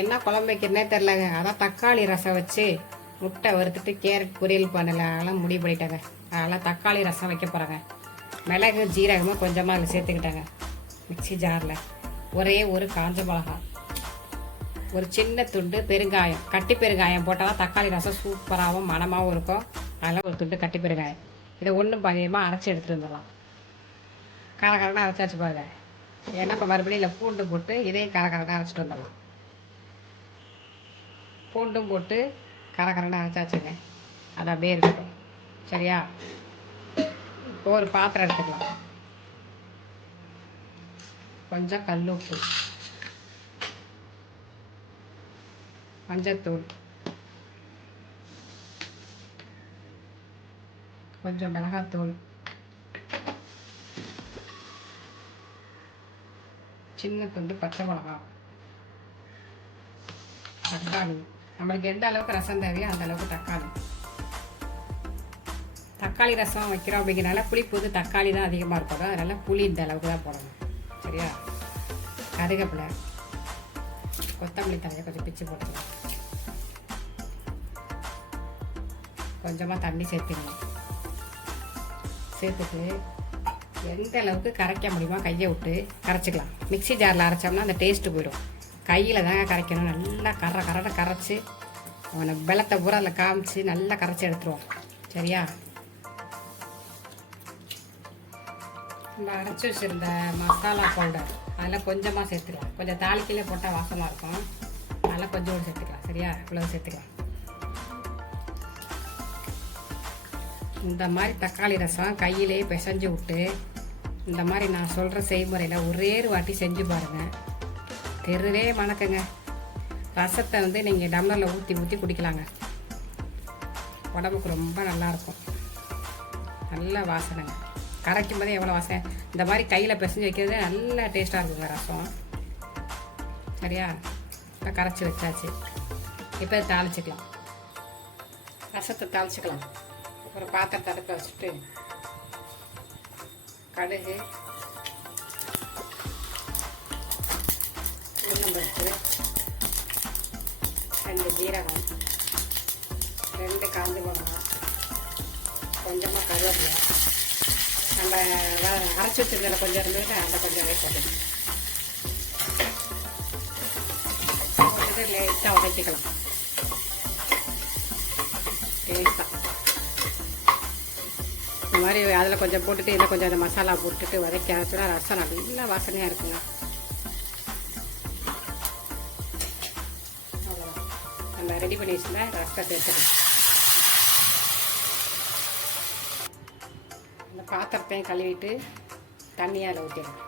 என்ன குழம்பு வைக்கிறனே தெரிலங்க. அதான் தக்காளி ரசம் வச்சு முட்டை வறுத்துட்டு கேரட் பொரியல் பண்ணல, அதெல்லாம் முடிவு பண்ணிட்டாங்க. அதெல்லாம் தக்காளி ரசம் வைக்க போகிறாங்க. மிளகு ஜீரகமாக கொஞ்சமாக அதில் சேர்த்துக்கிட்டாங்க. மிக்சி ஜாரில் ஒரே ஒரு காஞ்ச மிளகா, ஒரு சின்ன துண்டு பெருங்காயம், கட்டி பெருங்காயம் போட்டால் தான் தக்காளி ரசம் சூப்பராகவும் மணமாகவும் இருக்கும். அதெல்லாம் ஒரு துண்டு கட்டி பெருங்காயம். இதை ஒன்றும் பாதியமாக அரைச்சி எடுத்துகிட்டு வந்துடலாம். கரகரன்னு அரைச்சாச்சு பாருங்க. ஏன்னா இப்போ மறுபடியும் இல்லை பூண்டு போட்டு இதையும் கரகரன்னு அரைச்சிட்டு வந்துடலாம். பூண்டும் போட்டு கரகரன்னு அரைச்சாச்சுங்க. அது அப்படியே இருக்கட்டும். சரியா? இப்போ ஒரு பாத்திரம் எடுத்துக்கலாம். கொஞ்சம் கல் உப்பு, மஞ்சத்தூள், கொஞ்சம் மிளகாத்தூள், சின்ன துண்டு பச்சை மிளகா, தக்காளி. நம்மளுக்கு எந்த அளவுக்கு ரசம் தேவையோ அந்த அளவுக்கு தக்காளி. தக்காளி ரசம் வைக்கிறோம் அப்படிங்கிறனால புளிப்பு வந்து தக்காளி தான் அதிகமாக இருக்கணும். அதனால் புளி இந்த அளவுக்கு தான் போடணும். சரியா? கருவேப்பிலை, கொத்தமல்லி தழையை கொஞ்சம் பிச்சு போட்டுக்கலாம். கொஞ்சமாக தண்ணி சேர்த்துக்கணும். சேர்த்துட்டு எந்த அளவுக்கு கரைக்க முடியுமோ கையை விட்டு கரைச்சிக்கலாம். மிக்சி ஜாரில் அரைச்சோம்னா அந்த டேஸ்ட்டு போயிடும். கையில் தாங்க கரைக்கணும். நல்லா கரை கரைச்சி அவனை வெள்ளத்தை பூரா அதில் காமிச்சு நல்லா கரைச்சி எடுத்துருவோம். சரியா? நம்ம அரைச்சி வச்சுருந்த மசாலா பவுடர் அதில் கொஞ்சமாக சேர்த்துக்கலாம். கொஞ்சம் தாளிக்கையிலே போட்டால் வாசமாக இருக்கும். அதெல்லாம் கொஞ்சோடு சேர்த்துக்கலாம். சரியா? இவ்வளோ சேர்த்துக்கலாம். இந்த மாதிரி தக்காளி ரசம் கையிலே பிசைஞ்சு விட்டு இந்த மாதிரி நான் சொல்கிற செய்முறையில் ஒரே ஒரு வாட்டி செஞ்சு பாருங்கள். தெருவே மணக்குங்க. ரசத்தை வந்து நீங்கள் டம்ளரில் ஊற்றி ஊற்றி குடிக்கலாங்க. உடம்புக்கு ரொம்ப நல்லாயிருக்கும். நல்ல வாசனைங்க. கரைக்கும் போதே எவ்வளோ வாசனை. இந்த மாதிரி கையில் பிசைஞ்சு வைக்கிறது நல்ல டேஸ்ட்டாக இருக்குங்க ரசம். சரியா? இப்போ கரைச்சி வச்சாச்சு. இப்போ தாளிச்சிக்கலாம். ரசத்தை தாளிச்சிக்கலாம். ஒரு பாத்திரத்தை அடுப்பில் வச்சுட்டு கடுகு, உளுந்தம்பருப்பு, 2 ஜீரகம், 2 காஞ்ச மிளகா, கொஞ்சமாக கருவேப்பிலை, நம்ம அரைச்சி வச்சுருந்ததில் கொஞ்சம் இருந்துட்டு அந்த கொஞ்சம் போட்டுட்டு லைட்டாக உடைச்சிக்கலாம். டேஸ்ட்டாக இந்த மாதிரி அதில் கொஞ்சம் போட்டுட்டு இதில் கொஞ்சம் அந்த மசாலா போட்டுட்டு வதக்கி அரைச்சோன்னா ரசம் நல்லா வாசனையாக இருக்குங்க. அவ்வளோதான். நம்ம ரெடி பண்ணி வச்சுருந்தா ரசத்தை சேர்த்துக்கலாம். அந்த பாத்திரத்தையும் கழுவிட்டு தண்ணியாக அதில் ஊற்றிடலாம்.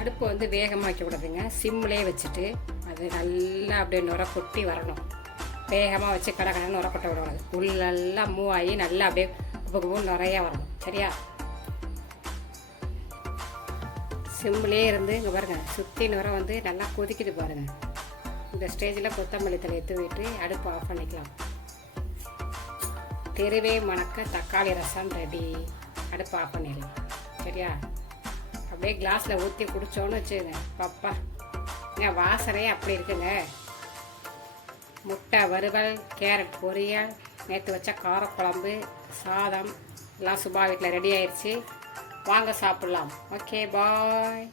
அடுப்பு வந்து வேகமாக வைக்கக்கூடாதுங்க. சிம்மிலே வச்சுட்டு அது நல்லா அப்படியே நுர கொட்டி வரணும். வேகமாக வச்சு கடை நுர கொட்ட விடக்கூடாது. உள்ளெல்லாம் மூவ் ஆகி நல்லா அப்படியே உப்பு நிறைய வரணும். சரியா? சிம்மிலே இருந்து இங்கே பாருங்கள், சுற்றி நுர வந்து நல்லா கொதிக்குது பாருங்கள். இந்த ஸ்டேஜில் கொத்தமல்லி தலையை தூவிட்டு அடுப்பு ஆஃப் பண்ணிக்கலாம். தெருவே மணக்க தக்காளி ரசம் ரெடி. அடுப்பு ஆஃப் பண்ணிடலாம். சரியா? அப்படியே கிளாஸில் ஊற்றி குடித்தோன்னு வச்சுங்க. பாப்பா ஏங்க வாசனையே அப்படி இருக்குங்க. முட்டை வறுவல், கேரட் பொரியல், நேற்று வச்ச காரக்குழம்பு, சாதம் எல்லாம் சுபா வீட்டில் ரெடி ஆயிடுச்சு. வாங்க சாப்பிட்லாம். ஓகே, பாய்.